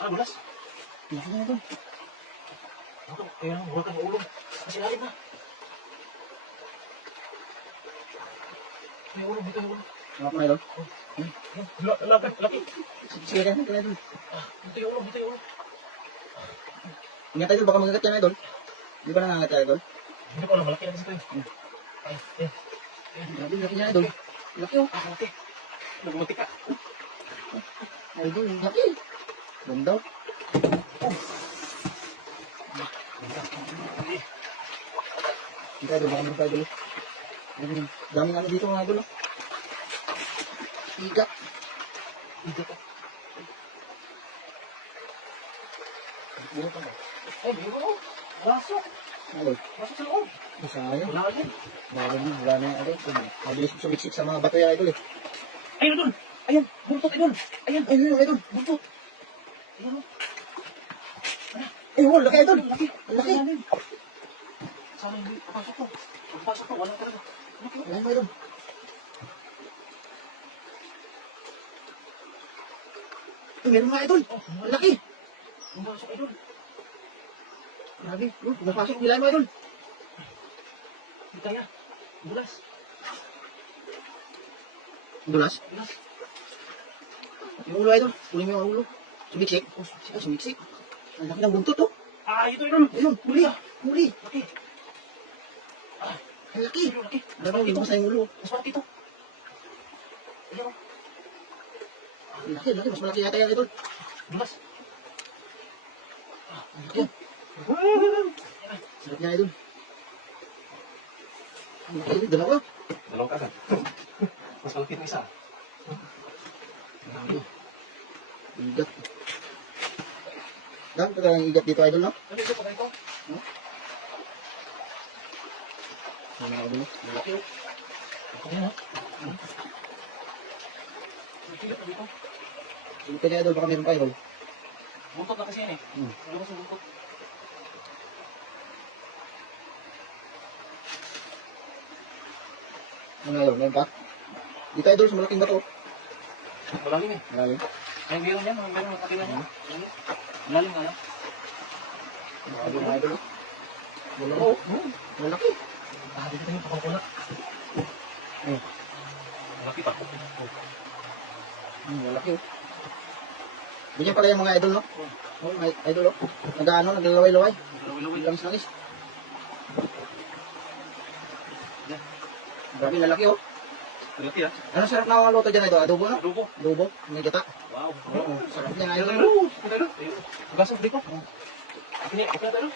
Ah, bulas. Laki na idol. Ako, kaya huwag kang ulong. Kasi lalim na. May ulong dito, yung ulong. Laki na idol. Laki. Sige ka na idol. Ah, dito yung ulong, dito yung ulong. Ingat idol, baka magagat yan idol. Di ba nangangat yan idol? Hindi ko alam, malaki na kasi ito eh. Ay, eh. Grabe, laki niya idol. Laki oh. Ah, malaki. Nagmunti ka. Idol, laki. Ganda oh. Hindi idol, baka magagat idol. Ayun, daming ano dito mga idol oh. Iga. Dito ka. Buro pa ba? Ay, biro ko. Pasok. Idol, Pasok sa loob. masaya. Wala ka dyan. Wala na yung idol. Mabilis sumiksik sa mga bato yan idol eh. Ayun, idol. Ayan, buntot, idol. Ayan, Ayun yung idol. buntot. Ayan, oh. Ayun, laki idol. Laki. Laki. Sana hindi papasok to. Papasok to, wala talaga. Laki, oh. Ayan pa idol. Ay, meron nga idol. Laki. Pumasok, idol. Grabe. Napasok nila mo idol. Hindi kaya. Bulas. Dulas. Bulas. Yung ulo idol. Kunin mo yung ulo. Sumiksik. Ay, sumiksik. Ang laki ng buntot oh. Ah, ito, idol. Ayun, huli. Huli. Laki. Ah, Ang laki. idol, laki. Alam mo, ibang sa yung ulo. Mas malaki ito. Ayan, oh. Ang laki, laki. Mas malaki yata yan idol. Bulas. Ang laki. Sarap niya idol. Ang laki idol. Dalawa. Dalawang kagad. Mas malaki ng isa. Igat. Dami pa tayong igat dito idol no? Ano ito, pagay ko? Ang mga idol. Ang laki, oh. Ayan, oh. Ang pa dito. Sige niya idol. Baka meron pa idol. Buntot na kasi yan eh. Hmm. Lumabas yung buntot. Ano idol? Meron pa? Dito idol sa malaking bato. Malalim eh. Malalim. Ay, meron yan. Meron nakakila niya. Malalim nga lang. Grabe mga idol. Dalawa. Malaki. Ah, dito tayo. Pakakula. Malaki pa. Malaki. Ganyan pala yung mga idol no? Oh, mga idol oh. Nag-ano, naglalaway-laway. Laway-laway. Langis-langis. Grabe, lalaki oh. Malaki ah. Ano sarap na mga luto dyan idol? Adobo no? Adobo. Adobo, may gata. Wow. Oo, sarap niya idol. Gasok dito. Okay na tayo.